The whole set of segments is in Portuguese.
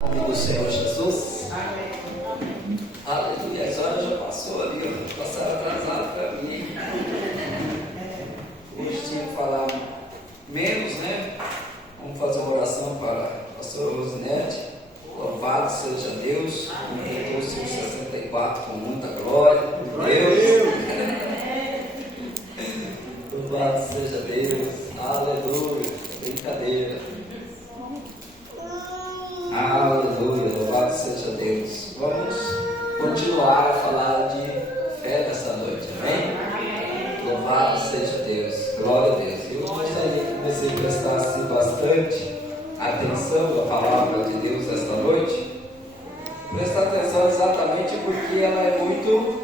Em nome do Senhor Jesus. Amém. Aleluia. As horas já passou ali, passaram atrasado para mim. Hoje tinha que falar menos, né? Vamos fazer uma oração para a pastora Rosinete. Louvado seja Deus. Completou os seus 64 com muita glória. Deus. Louvado seja Deus. Aleluia. Brincadeira. Aleluia, louvado seja Deus. Vamos continuar a falar de fé nessa noite, amém? Louvado seja Deus, glória a Deus. Eu gostaria que você prestasse bastante atenção à palavra de Deus esta noite. Presta atenção exatamente porque ela é muito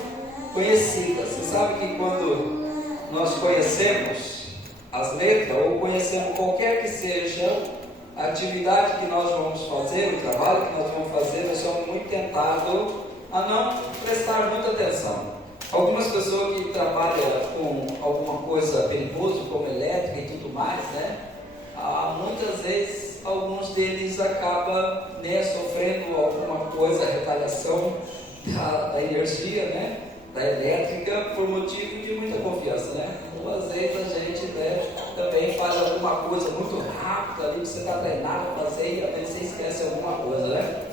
conhecida. Você sabe que quando nós conhecemos as letras, ou conhecemos qualquer que seja a atividade que nós vamos fazer, o trabalho que nós vamos fazer, nós somos muito tentados a não prestar muita atenção. Algumas pessoas que trabalham com alguma coisa perigosa, como elétrica e tudo mais, né? Muitas vezes, alguns deles acabam, né, sofrendo alguma coisa, retaliação da energia, né? Da elétrica, por motivo de muita confiança, né? Ou às vezes a gente, né, também faz alguma coisa muito rápida ali, que você está treinado a fazer e às vezes você esquece alguma coisa, né?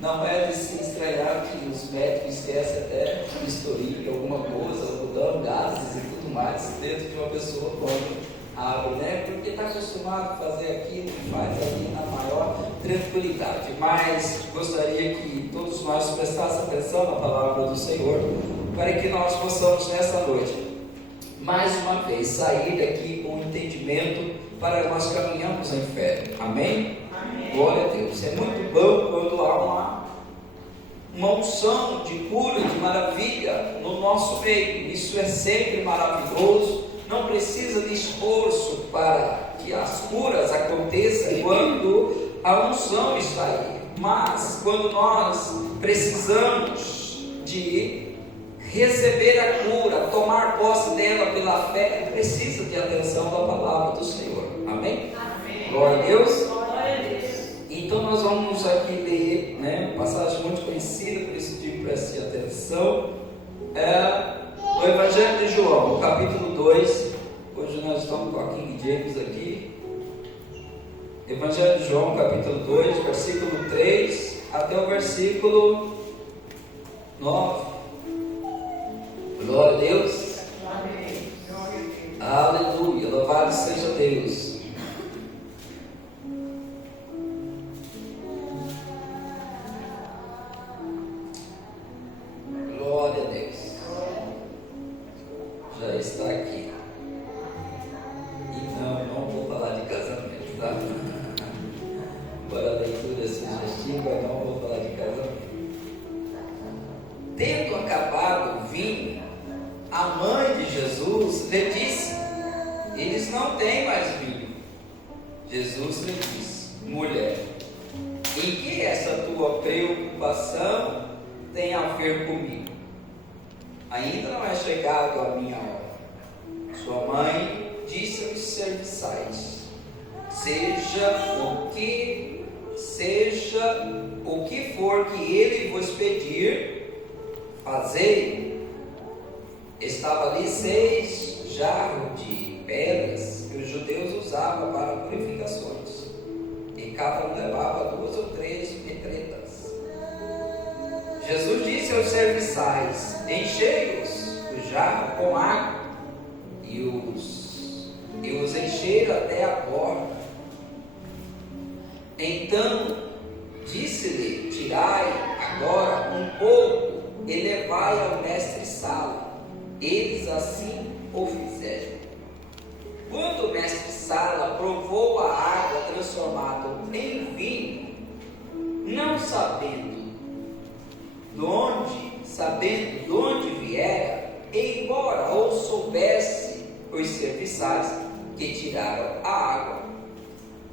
Não é de se estranhar que os médicos esquecem até bisturi, alguma coisa, algodão, gases e tudo mais dentro de uma pessoa quando abre, né? Porque está acostumado a fazer aquilo que faz ali na maior tranquilidade. Mas gostaria que todos nós prestassem atenção na palavra do Senhor, para que nós possamos nessa noite, mais uma vez, sair daqui com entendimento para nós caminharmos em fé. Amém? Amém. Glória a Deus. É muito bom quando há uma unção de cura, de maravilha no nosso meio. Isso é sempre maravilhoso. Não precisa de esforço para que as curas aconteçam quando a unção está aí. Mas quando nós precisamos de receber a cura, tomar posse dela pela fé, precisa de atenção da palavra do Senhor. Amém? Amém. Glória a Deus. Glória a Deus. Então nós vamos aqui ler, né, uma passagem muito conhecida, por isso digo, preste atenção. O Evangelho de João, no capítulo 2. Hoje nós estamos com a King James aqui. Evangelho de João, capítulo 2, versículo 3 até o versículo 9. Glória a Deus. Amém. Glória a Deus. Aleluia, louvado seja Deus. Glória a Deus. Já está aqui. E não vou falar de casamento, tá? Embora a leitura é sugestiva, não vou falar de casamento. Tendo acabado o vinho, a mãe de Jesus lhe disse: eles não têm mais vinho. Jesus lhe disse: mulher, em que essa tua preocupação tem a ver comigo? Ainda não é chegado a minha hora. Sua mãe disse aos serviçais: seja o que for que ele vos pedir, fazei. Estava ali 6 jarros de pedras que os judeus usavam para purificações, e cada um levava 2 ou 3 pedretas. Jesus disse aos serviçais: enchei-os o jarro com água, e os encheram até a borda. Então disse-lhe: tirai agora um pouco e levai ao mestre-sala. Eles assim o fizeram. Quando o mestre-sala provou a água transformada em vinho, não sabendo de onde viera, embora ou soubesse os serviçais que tiraram a água,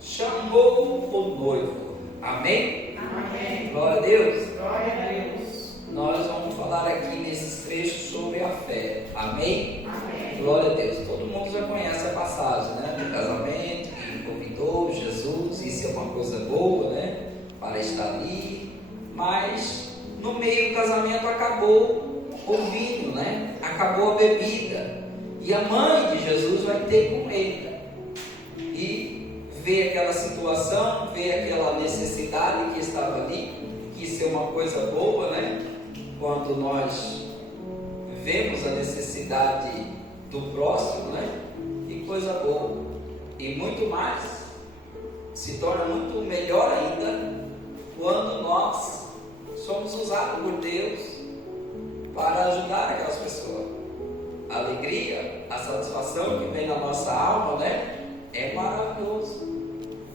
chamou o noivo. Amém? Amém. Glória a Deus. Glória a Deus. Nós vamos falar aqui nesses trechos sobre a fé. Amém? Amém. Glória a Deus. Todo mundo já conhece a passagem, né? Do casamento, que convidou Jesus. Isso é uma coisa boa, né? para estar ali, mas no meio do casamento acabou o vinho, né? Acabou a bebida, e a mãe de Jesus vai ter com ele, e vê aquela situação, vê aquela necessidade que estava ali, que isso é uma coisa boa, né? Quando nós vemos a necessidade do próximo, né? Que coisa boa. E muito mais, se torna muito melhor ainda quando nós somos usados por Deus para ajudar aquelas pessoas. A alegria, a satisfação que vem na nossa alma, né? É maravilhoso.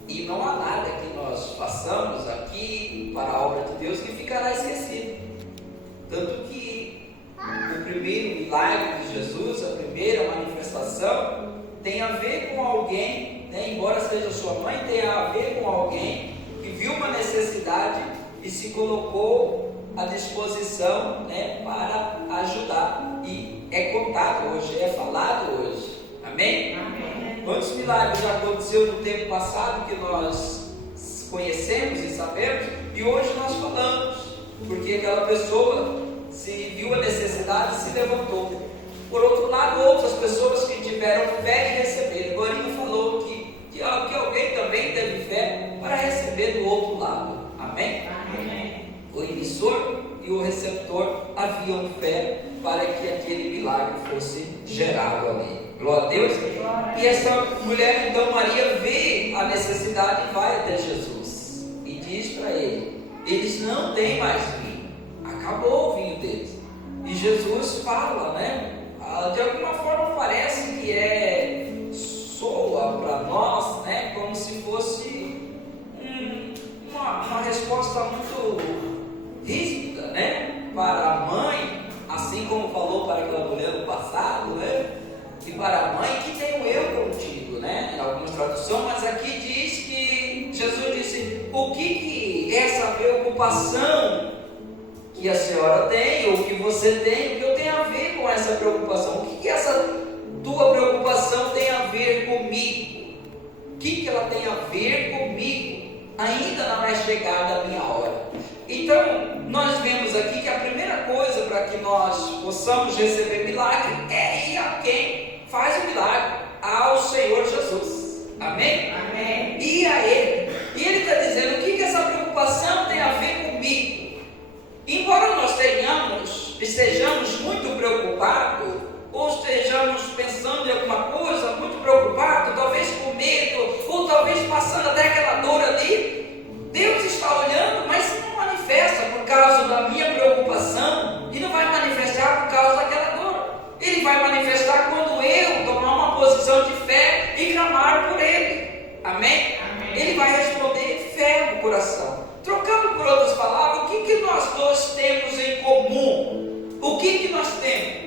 E não há nada que nós façamos aqui para a obra de Deus que ficará esquecido. Tanto que o primeiro milagre de Jesus, a primeira manifestação, tem a ver com alguém, né? Embora seja sua mãe, tem a ver com alguém que viu uma necessidade e se colocou à disposição, né? Para ajudar. E é contado hoje, é falado hoje. Amém? Amém. Quantos milagres já aconteceu no tempo passado que nós conhecemos e sabemos, e hoje nós falamos, porque aquela pessoa se viu a necessidade e se levantou. Por outro lado, outras pessoas que tiveram fé e receberam. Gorinho falou que alguém também teve fé para receber do outro lado. Amém? Amém. O emissor e o receptor haviam fé para que aquele milagre fosse gerado ali. Glória a Deus. E essa mulher, então, Maria, vê a necessidade e vai até Jesus e diz para ele: eles não têm mais vinho, acabou o vinho deles. E Jesus fala, né? De alguma forma parece que soa para nós, né? Como se fosse uma resposta muito rígida, né? Para a mãe, assim como falou para aquela mulher no passado, né? E para a mãe que tenho eu contigo, né? Em algumas traduções, mas aqui diz que Jesus disse: o que é essa preocupação que a senhora tem, ou que você tem, o que eu tenho a ver com essa preocupação? O que essa tua preocupação tem a ver comigo? O que ela tem a ver comigo? Ainda não é chegada a minha hora. Então, nós vemos aqui que a primeira coisa para que nós possamos receber milagre é ir a quem faz o milagre, ao Senhor Jesus. Amém? Amém. Ir a Ele. E Ele está dizendo: o que essa preocupação tem a ver comigo? Embora nós estejamos muito preocupados, ou estejamos pensando em alguma coisa, muito preocupados, talvez com medo, ou talvez passando até aquela dor ali, Deus está olhando, mas não manifesta por causa da minha preocupação, e não vai manifestar por causa daquela dor. Ele vai manifestar quando eu tomar uma posição de fé e clamar por Ele. Amém? Amém. Ele vai responder fé no coração. Trocando por outras palavras, o que nós dois temos em comum? O que nós temos?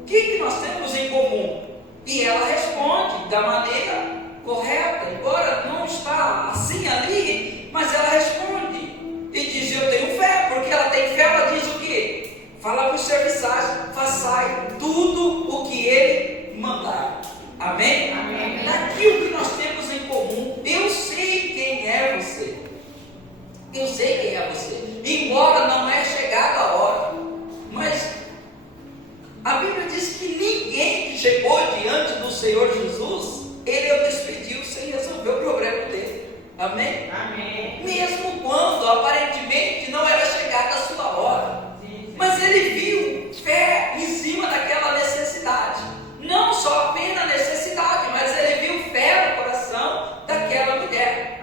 O que nós temos em comum? E ela responde da maneira correta, embora não está assim ali, mas ela responde e diz: eu tenho fé. Porque ela tem fé, ela diz o quê? Fala para os serviçais: façai tudo o que Ele mandar. Amém? Amém. Daquilo que nós temos em comum, eu sei quem é você. Eu sei quem é você, embora não é chegada a hora, mas a Bíblia diz que ninguém que chegou diante do Senhor Jesus, Ele o despediu sem resolver o problema dele. Amém? Amém. Mesmo quando aparentemente não era chegada a sua hora, mas Ele viu fé em cima daquela necessidade, não só apenas a necessidade, mas Ele viu fé no coração daquela mulher.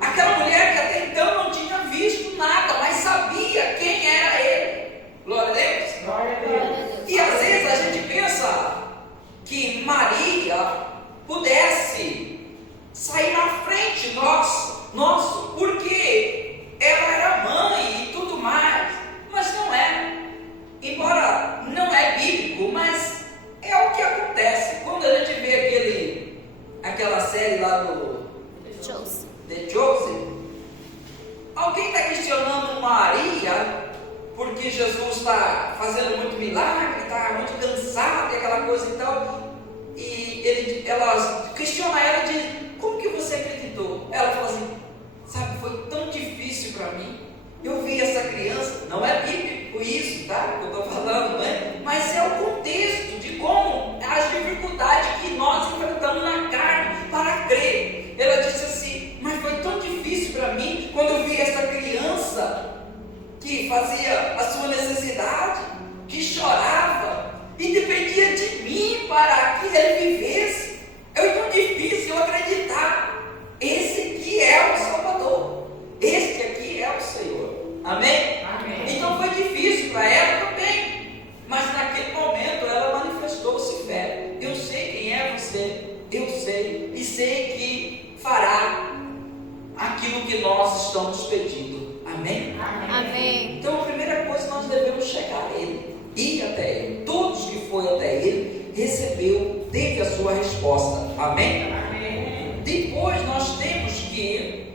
Aquela mulher que até então não tinha visto nada, mas sabia quem era Ele. Glória a Deus. Glória a Deus. E às vezes a gente pensa que Maria pudesse sair na frente nosso, porque ela era mãe e tudo mais, mas não é. Embora não é bíblico, mas é o que acontece. Quando a gente vê aquela série lá do The Chosen, alguém está questionando Maria porque Jesus está fazendo muito milagre, está muito cansado e aquela coisa e tal, e ela questiona ela e diz: como que você acreditou? Ela fala assim: sabe, foi tão difícil difícil para mim. Eu vi essa criança, não é bíblico isso, tá? Que eu estou falando, não é? Mas é o contexto de como as dificuldades que nós enfrentamos na carne para crer. Ela disse assim: mas foi tão difícil para mim quando eu vi essa criança que fazia a sua necessidade, que chorava e dependia de mim para que ele vivesse. É tão difícil eu acreditar. Esse aqui é o Salvador. Este aqui é o Senhor. Amém? Amém. Então foi difícil para ela também. Mas naquele momento ela manifestou-se fé. Eu sei quem é você. Eu sei. E sei que fará aquilo que nós estamos pedindo. Amém? Amém. Então a primeira coisa, nós devemos chegar a Ele, ir até Ele. Todos que foram até Ele recebeu, teve a sua resposta. Amém? Amém. Depois nós temos que,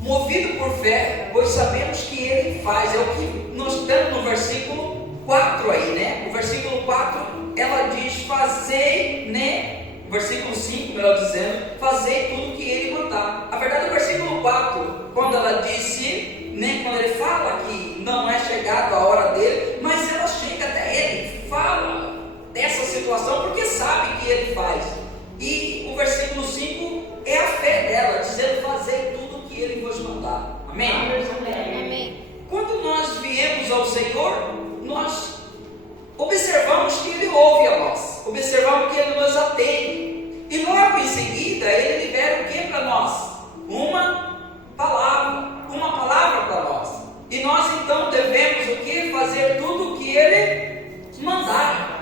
movido por fé, pois sabemos que Ele faz. É o que nós estamos no versículo 4 aí, né? O versículo 4, ela diz: fazei, né? Versículo 5, melhor dizendo, fazei tudo que Ele mandar. A verdade, o versículo 4, quando ela disse, né, quando ele fala que não é chegado a hora dele, mas ela chega até ele, fala dessa situação, porque sabe que ele faz. E o versículo 5 é a fé dela, dizendo: fazei tudo o que Ele vos mandar. Amém? Amém. Quando nós viemos ao Senhor, nós observamos que Ele ouve a nós, observamos que Ele nos atende, e logo em seguida Ele libera o que para nós? Uma palavra para nós, e nós então devemos o que? Fazer tudo o que Ele mandar,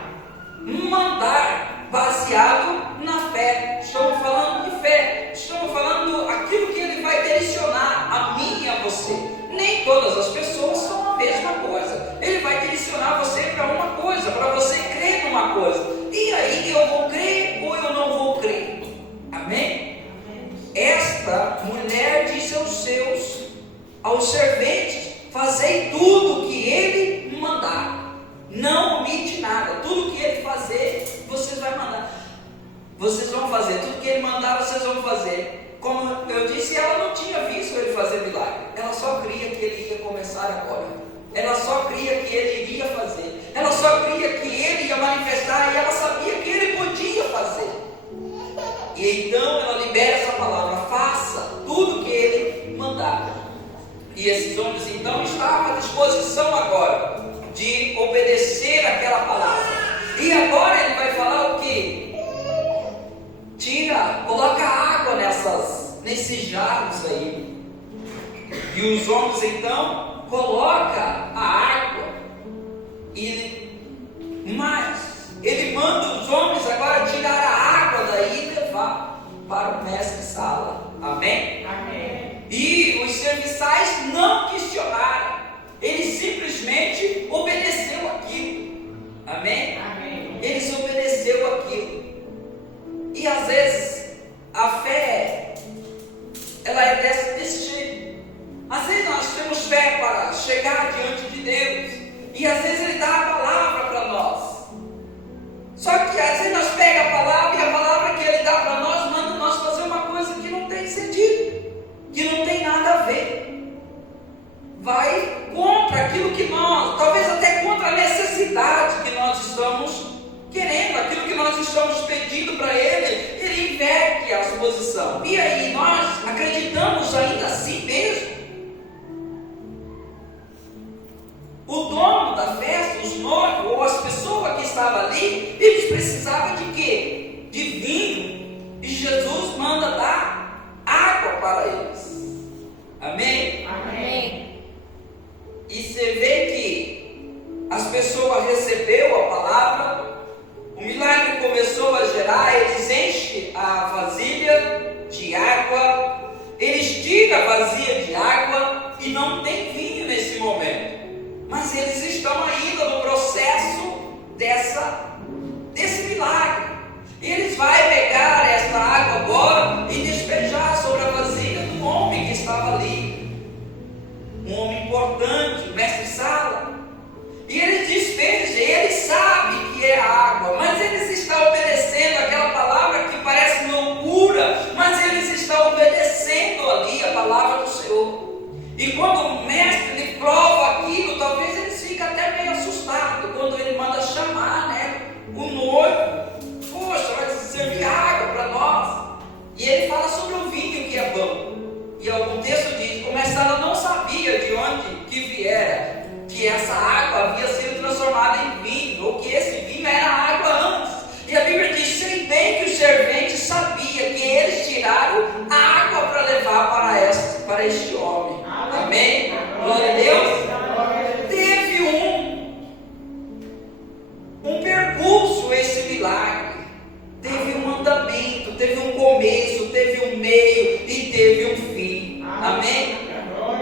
baseado na fé. Estamos falando de fé, estamos falando aquilo que Ele vai direcionar a mim e a você. Nem todas as pessoas são a mesma coisa. Ele vai direcionar você para uma coisa, para você crer numa coisa. E aí, eu vou crer ou eu não vou crer? Amém? Esta mulher disse aos serventes: fazei tudo o que Ele mandar. Não omite nada. Tudo que Ele fazer, vocês vão mandar. Vocês vão fazer. Tudo que Ele mandar, vocês vão fazer. Como eu disse, ela não tinha visto Ele fazer milagre. Ela só cria que Ele ia começar agora. Ela só cria que Ele iria fazer. Ela só cria que Ele ia manifestar. E ela sabia que Ele podia fazer. E então ela libera essa palavra: faça tudo que Ele mandar. E esses homens então estavam à disposição agora de obedecer aquela palavra. E agora Ele vai falar o quê? Coloca água nesses jarros aí. E os homens então colocam a água. Mas Ele manda os homens agora tirar a água daí e levar para o mestre-sala. Amém? Amém. E os serviçais não questionaram. Ele simplesmente obedeceu aquilo. Amém? Amém. Eles obedeceu aquilo. E às vezes a fé, ela é desse jeito. Às vezes nós temos fé para chegar diante de Deus, e às vezes Ele dá a palavra para nós. Só que às vezes nós pegamos a palavra, e a palavra que Ele dá para nós manda nós fazer uma coisa que não tem sentido, que não tem nada a ver. Vai contra aquilo que nós, talvez até contra a necessidade que nós estamos querendo, aquilo que nós estamos pedindo para Ele. Ele inverte a posição. E aí nós acreditamos ainda assim mesmo. O dono da festa, os noivos ou as pessoas que estavam ali, eles precisavam de quê? De vinho. E Jesus manda dar água para eles. Amém? Amém. E você vê que as pessoas receberam a palavra, o milagre começou a gerar. Eles enchem a vasilha de água, eles tiram a vasilha de água e não tem vinho nesse momento. Mas eles estão ainda no processo desse milagre. Amém? Glória a Deus. Teve um percurso esse milagre. Teve um andamento, teve um começo, teve um meio e teve um fim. Amém?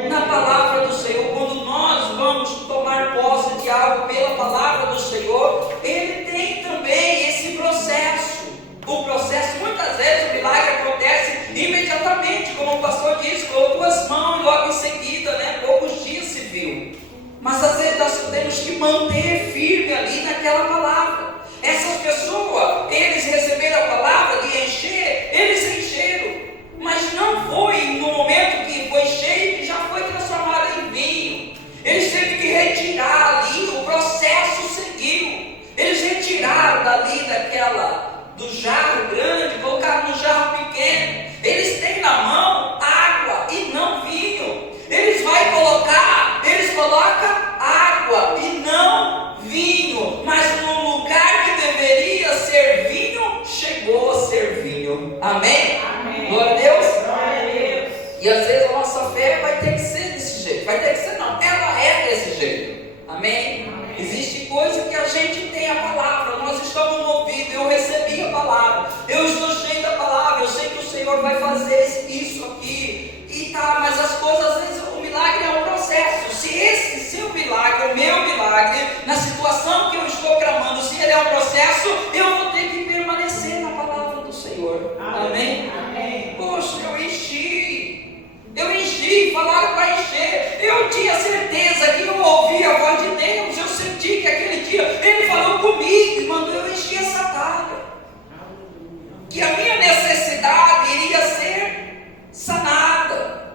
Na palavra do Senhor, quando nós vamos tomar posse de algo pela palavra do Senhor, Ele tem também esse processo. O processo, muitas vezes o milagre acontece imediatamente, como o pastor disse, com 2 mãos, logo em seguida, né? Poucos dias se viu. Mas às vezes nós temos que manter firme ali naquela palavra. Essas pessoas, eles receberam a palavra de encher, eles encheram. Mas não foi no momento que foi cheio que já foi transformado em vinho. Eles tiveram que retirar ali, o processo seguiu. Eles retiraram dali do jarro grande, colocaram no jarro pequeno. Eles têm na mão água e não vinho. Eles colocam água e não vinho. Mas no lugar que deveria ser vinho, chegou a ser vinho. Amém? Amém. Glória a Deus. Glória a Deus. E às vezes a nossa fé vai ter que ser desse jeito. Vai ter que ser não, ela é desse jeito. Amém? Amém. Existe coisa que a gente tem a palavra, nós estamos no ouvido, eu recebi a palavra, eu estou cheio da palavra, eu sei que o Senhor vai fazer isso aqui, e tá, mas as coisas, às vezes, o milagre é um processo. Se esse seu milagre, o meu milagre, na situação que eu estou clamando, se ele é um processo, eu vou ter que permanecer na palavra do Senhor. Amém? Amém. Poxa, eu enchi, falaram para encher. Eu tinha certeza que eu ouvi a voz de Deus. Eu senti que aquele dia Ele falou comigo e mandou eu encher essa talha. Que a minha necessidade iria ser sanada.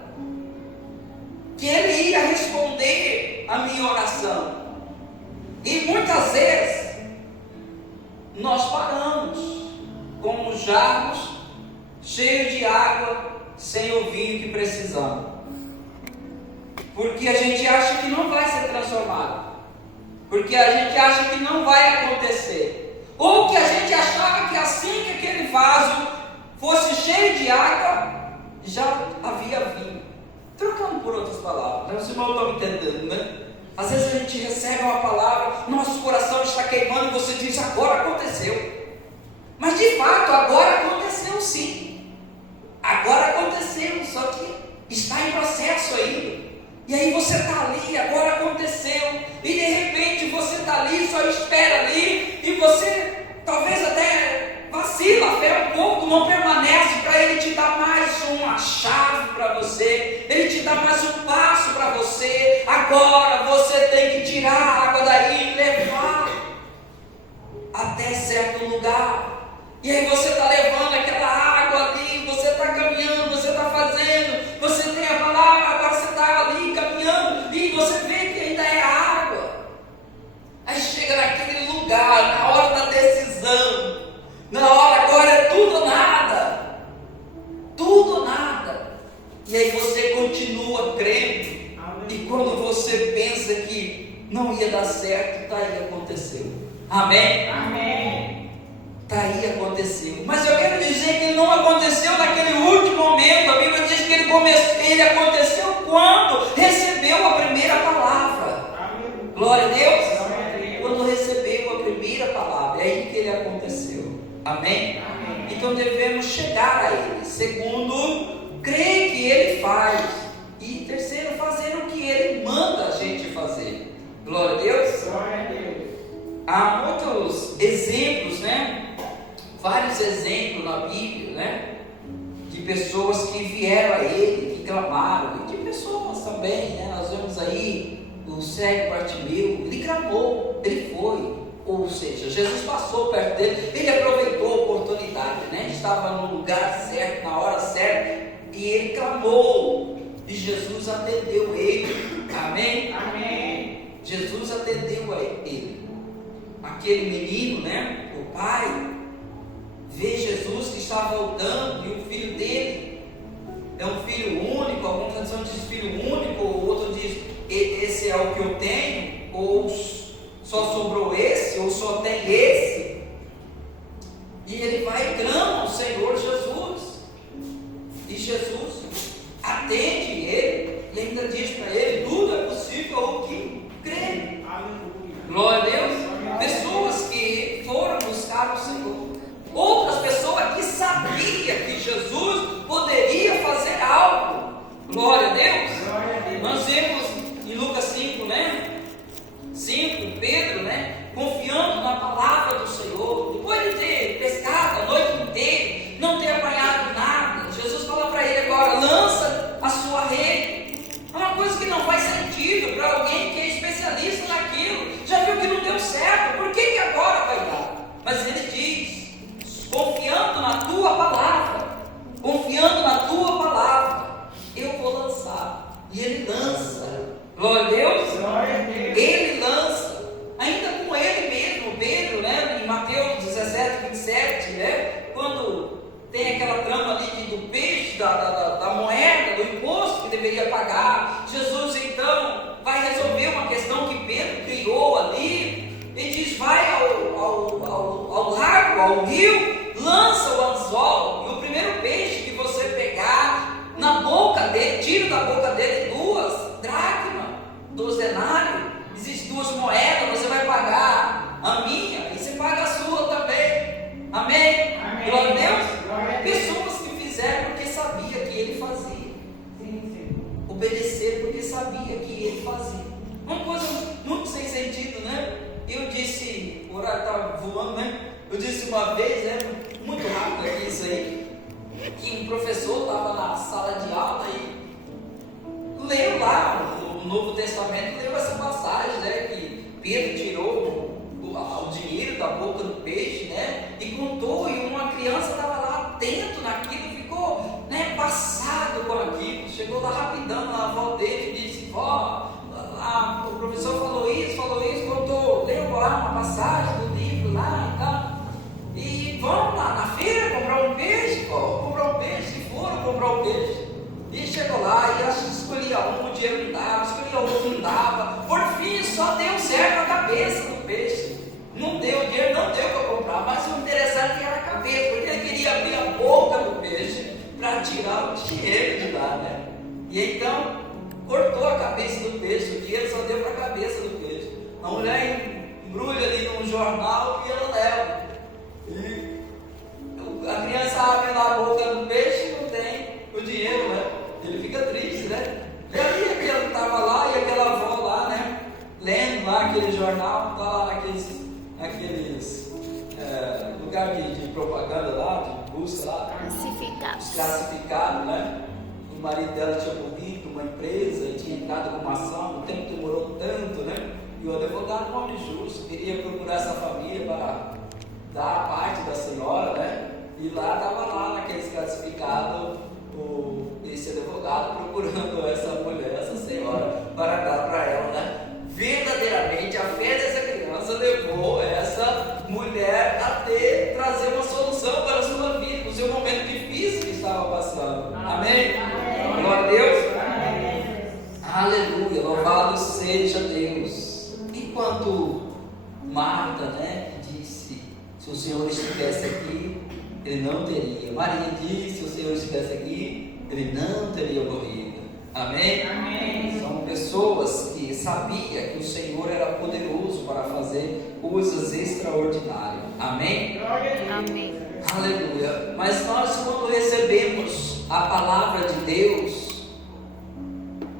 Que Ele ia responder a minha oração. E muitas vezes nós paramos com os jarros cheios de água, sem o vinho que precisamos, porque a gente acha que não vai ser transformado, porque a gente acha que não vai acontecer, ou que a gente achava que assim que aquele vaso fosse cheio de água, já havia vinho. Trocando por outras palavras, os irmãos estão entendendo, né? Às vezes a gente recebe uma palavra, nosso coração está queimando e você diz, agora aconteceu. Mas de fato, agora aconteceu sim. Agora aconteceu, só que está em processo ainda. E aí você está ali, agora aconteceu. E de repente você está ali, só espera ali. E você talvez até vacila a fé um pouco, não permanece para Ele te dar mais uma chave para você. Ele te dá mais um passo para você. Agora você tem que tirar a água daí e levar até certo lugar. E aí você está levando aquela água ali, você está caminhando, você está fazendo, você tem a palavra, agora você está ali caminhando, e você vê que ainda é água. Aí chega naquele lugar, na hora da decisão, na hora agora é tudo ou nada. Tudo ou nada. E aí você continua crendo, e quando você pensa que não ia dar certo, está aí, aconteceu. Amém? Amém. Está aí, aconteceu. Mas eu quero dizer que não aconteceu naquele último momento. A Bíblia diz que ele aconteceu quando recebeu a primeira palavra. Amém. Glória a Deus. Amém. Quando recebeu a primeira palavra, é aí que ele aconteceu. Amém? Amém. Então devemos chegar a Ele. Segundo, crer que Ele faz. E terceiro, fazer o que Ele manda a gente fazer. Glória a Deus. Glória a Deus. Há muitos exemplos, né? Vários exemplos na Bíblia, né? De pessoas que vieram a Ele, que clamaram, e de pessoas também, né? Nós vemos aí o cego Bartimeu, ele clamou, ele foi, ou seja, Jesus passou perto dele, ele aproveitou a oportunidade, né? Estava no lugar certo, na hora certa, e ele clamou, e Jesus atendeu ele. Amém? Amém. Jesus atendeu a ele. Aquele menino, né? O pai vê Jesus que está voltando, e o filho dele é um filho único. Alguma tradução diz filho único, ou outro diz esse é o que eu tenho, ou só sobrou esse, ou só tem esse. E ele vai e clama ao Senhor Jesus, e Jesus atende ele, e ainda diz para nós vemos em Lucas 5, né? 5, Pedro, né? Confiando na palavra do Senhor, depois de ter pescado a noite inteira, não ter apanhado nada, Jesus fala para ele agora: lança a sua rede. É uma coisa que não faz sentido para alguém que é especialista naquilo, já viu que não deu certo, por que agora vai dar? Mas ele diz: confiando na tua palavra, confiando na tua palavra, eu vou lançar. E ele lança. Glória a Deus. Ele lança, ainda com ele mesmo, Pedro, né? Em Mateus 17, 27, né? Quando tem aquela trama ali do peixe, da moeda, do imposto que deveria pagar, Jesus então vai resolver uma questão que Pedro criou ali, e diz: vai ao lago, ao rio, lança o anzol, e o primeiro peixe que você pegar na boca dele, tira da boca dele 2 dracmas, 2 denários, existem 2 moedas, você vai pagar a minha e você paga a sua também. Amém? Amém. Glória a Deus. Glória a Deus. Pessoas que fizeram porque sabia que ele fazia. Obedecer porque sabia que ele fazia. Uma coisa muito sem sentido, né? Eu disse, o horário estava voando, né? Eu disse uma vez, né? Muito rápido aqui isso aí, que um professor estava na sala de aula e leu lá o Novo Testamento, leu essa passagem, né? Que Pedro tirou o dinheiro da boca do peixe, né? E contou, e uma criança estava lá atento naquilo, ficou, né, passado com aquilo, chegou lá rapidão na avó dele e disse: vó, o professor falou isso, contou, leu lá uma passagem do livro lá e tal, e vamos lá na feira comprar um peixe, comprar um peixe, e foram comprar um peixe, e chegou lá, e acho que escolhia um, o dinheiro não dava, escolhia outro, não dava, por fim só deu certo a cabeça do peixe, não deu, o dinheiro não deu para comprar, mas o interessante era a cabeça, porque ele queria abrir a boca do peixe para tirar o dinheiro de lá, né? E então cortou a cabeça do peixe, o dinheiro só deu para a cabeça do peixe. A mulher embrulha ali num jornal e ela leva. E a criança abre lá a boca do peixe e não tem o dinheiro, né? Ele fica triste, né? E aí aquele estava lá e aquela avó lá, né? Lendo lá aquele jornal, tá lá naqueles lugar de propaganda lá, de busca lá. Classificado, né? O marido dela tinha morrido, uma empresa, e tinha entrado com uma ação, o tempo demorou tanto, né? E o advogado, um homem justo, queria procurar essa família para dar a parte da senhora, né? E lá estava lá naqueles classificados esse advogado procurando essa mulher, essa senhora, para dar para ela, né? Verdadeiramente a fé dessa criança levou essa mulher a trazer uma solução para a sua vida, no seu momento difícil que estava passando. Amém? Glória a Deus. Aleluia, louvado seja Deus. Enquanto Marta, né, disse: se o Senhor estivesse aqui, ele não teria. Maria disse: se o Senhor estivesse aqui, ele não teria morrido. Amém? Amém. São pessoas que sabiam que o Senhor era poderoso para fazer coisas extraordinárias. Amém? Amém. Aleluia. Mas nós, quando recebemos a palavra de Deus,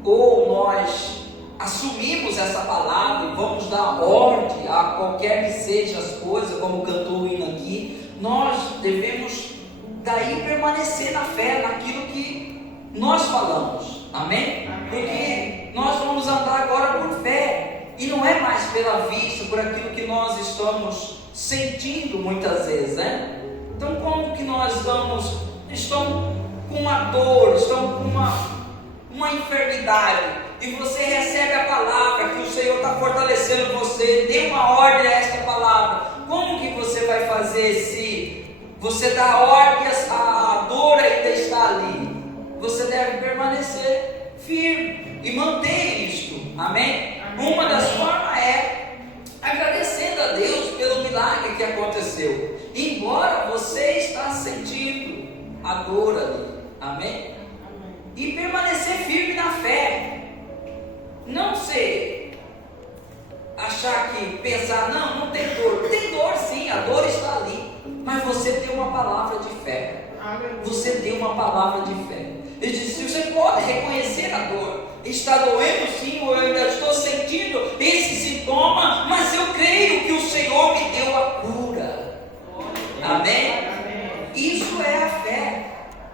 ou nós assumimos essa palavra e vamos dar ordem a qualquer que seja as coisas, como cantou o hino aqui, nós devemos daí permanecer na fé, naquilo que nós falamos. Amém? Porque nós vamos andar agora por fé, e não é mais pela vista, por aquilo que nós estamos sentindo muitas vezes, né? Então, como que nós estão com uma dor, estão com uma enfermidade, e você recebe a palavra que o Senhor está fortalecendo você, dê uma ordem a esta palavra. Como que você vai fazer se você dá ordem, a dor ainda está ali? Você deve permanecer firme e manter isto. Amém? Uma das formas é agradecendo a Deus pelo milagre que aconteceu, embora você está sentindo a dor ali. Amém? E permanecer firme na fé. Não se achar que pensar: não tem dor. Tem dor sim, a dor está ali, mas você tem uma palavra de fé. Você tem uma palavra de fé. Ele disse: você pode reconhecer a dor, está doendo sim, ou eu ainda estou sentindo esse sintoma, mas eu creio que o Senhor me deu a cura. Amém? Isso é a fé.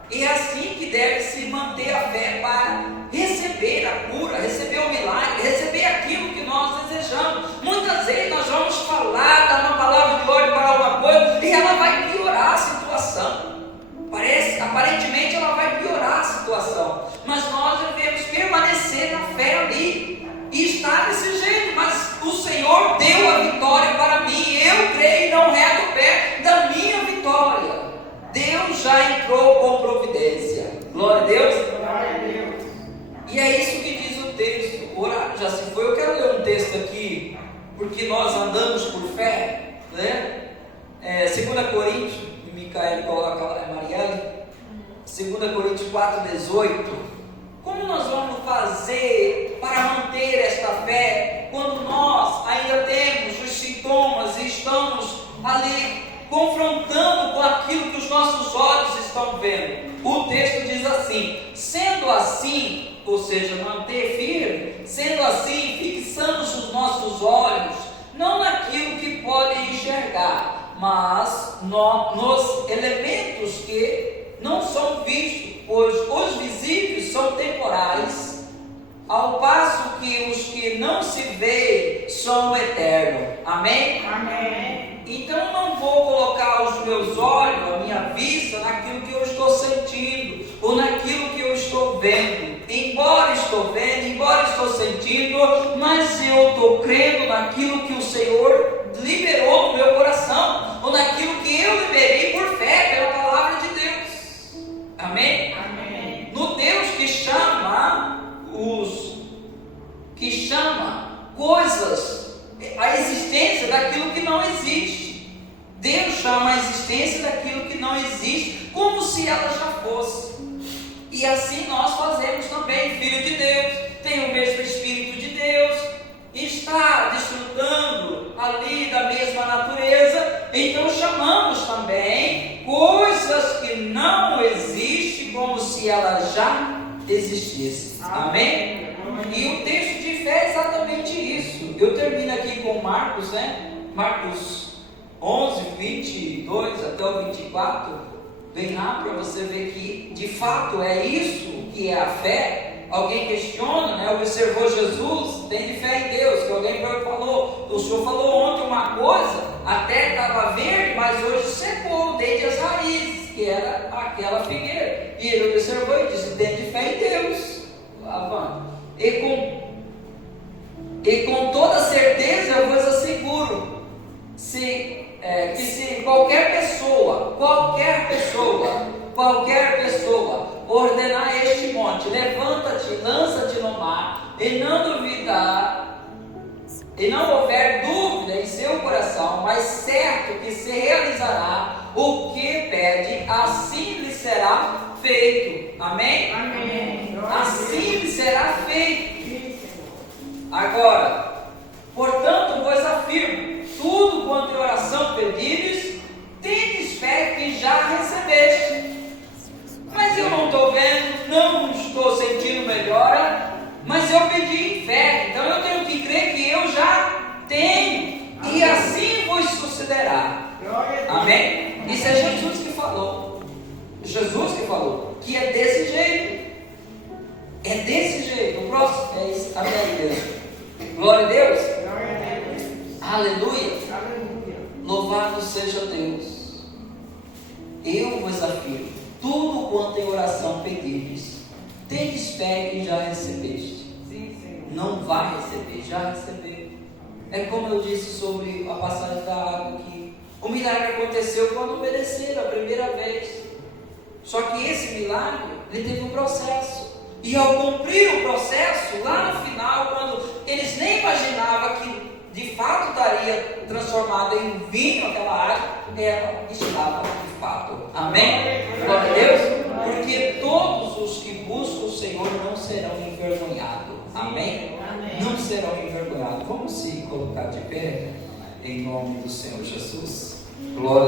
E é assim que deve se manter a fé para receber a cura, receber o milagre, receber aquilo que nós desejamos. Muitas vezes nós vamos falar, dar uma palavra de ordem para alguma coisa e ela vai piorar a situação. Aparentemente ela vai piorar a situação, mas nós devemos permanecer na fé ali e estar desse jeito. Mas o Senhor deu a vitória para mim, eu creio e não reto o pé da minha vitória. Deus já entrou com providência. Glória a Deus. E é isso que diz o texto. O horário já se foi. Eu quero ler um texto aqui, porque nós andamos por fé, né? 2 Coríntios, e Micael coloca lá, Marielle, 2 Coríntios 4,18. Como nós vamos fazer para manter esta fé quando nós ainda temos os sintomas e estamos ali confrontando com aquilo que os nossos olhos estão vendo? O texto diz assim: sendo assim, ou seja, manter firme, sendo assim, fixamos os nossos olhos não naquilo que podem enxergar, mas nos elementos que não são vistos, pois os visíveis são temporais, ao passo que os que não se veem são eternos. Amém? Amém. Então eu não vou colocar os meus olhos, a minha vista, naquilo que eu estou sentindo, ou naquilo que eu estou vendo. Embora estou vendo, embora estou sentindo, mas eu estou crendo naquilo que o Senhor liberou no meu coração, ou naquilo que eu liberei por fé, pela palavra de Deus. Amém? Amém. No Deus que chama coisas, a existência daquilo que não existe. Deus chama a existência daquilo que não existe como se ela já fosse. E assim nós fazemos também. Filho de Deus tem o mesmo Espírito de Deus, está desfrutando ali da mesma natureza, então chamamos também coisas que não existem como se elas já existissem. Amém? E o texto de fé é exatamente isso. Eu termino aqui com Marcos, né? Marcos 11, 22 até o 24. Bem rápido, para você ver que de fato é isso que é a fé. Alguém questiona, né? Observou Jesus, tem de fé em Deus, que alguém falou, o Senhor falou ontem uma coisa, até estava verde, mas hoje secou, desde as raízes, que era aquela figueira. E ele observou e disse: tem de fé em Deus. E com toda certeza eu vos asseguro, que se qualquer pessoa ordenar este monte: levanta-te, lança-te no mar, e não duvidar, e não houver dúvida em seu coração, mas certo que se realizará o que pede, assim lhe será feito. Amém? Amém. Assim lhe será feito. Agora, portanto, vos afirmo: tudo quanto em oração pedires, tendes fé que já recebeste. Mas eu não estou vendo, não estou sentindo melhora, mas eu pedi em fé, então eu tenho que crer que eu já tenho, e assim vos sucederá. Amém? Isso é Jesus que falou. Jesus que falou que é desse jeito. É desse jeito. O próximo é isso. Amém, Deus. Glória a Deus. Aleluia. Louvado seja Deus. Eu vos afirmo: tudo quanto em oração pedirdes, tendes fé que já recebeste. Não vai receber, já recebeu. É como eu disse sobre a passagem da água, que o milagre aconteceu quando obedeceram a primeira vez. Só que esse milagre, ele teve um processo. E ao cumprir o processo, lá no final, quando eles nem imaginavam que de fato estaria transformada em vinho aquela água, ela estava de fato. Amém? Glória a Deus. Porque todos os que buscam o Senhor não serão envergonhados. Amém? Não serão envergonhados. Vamos se colocar de pé em nome do Senhor Jesus. Glória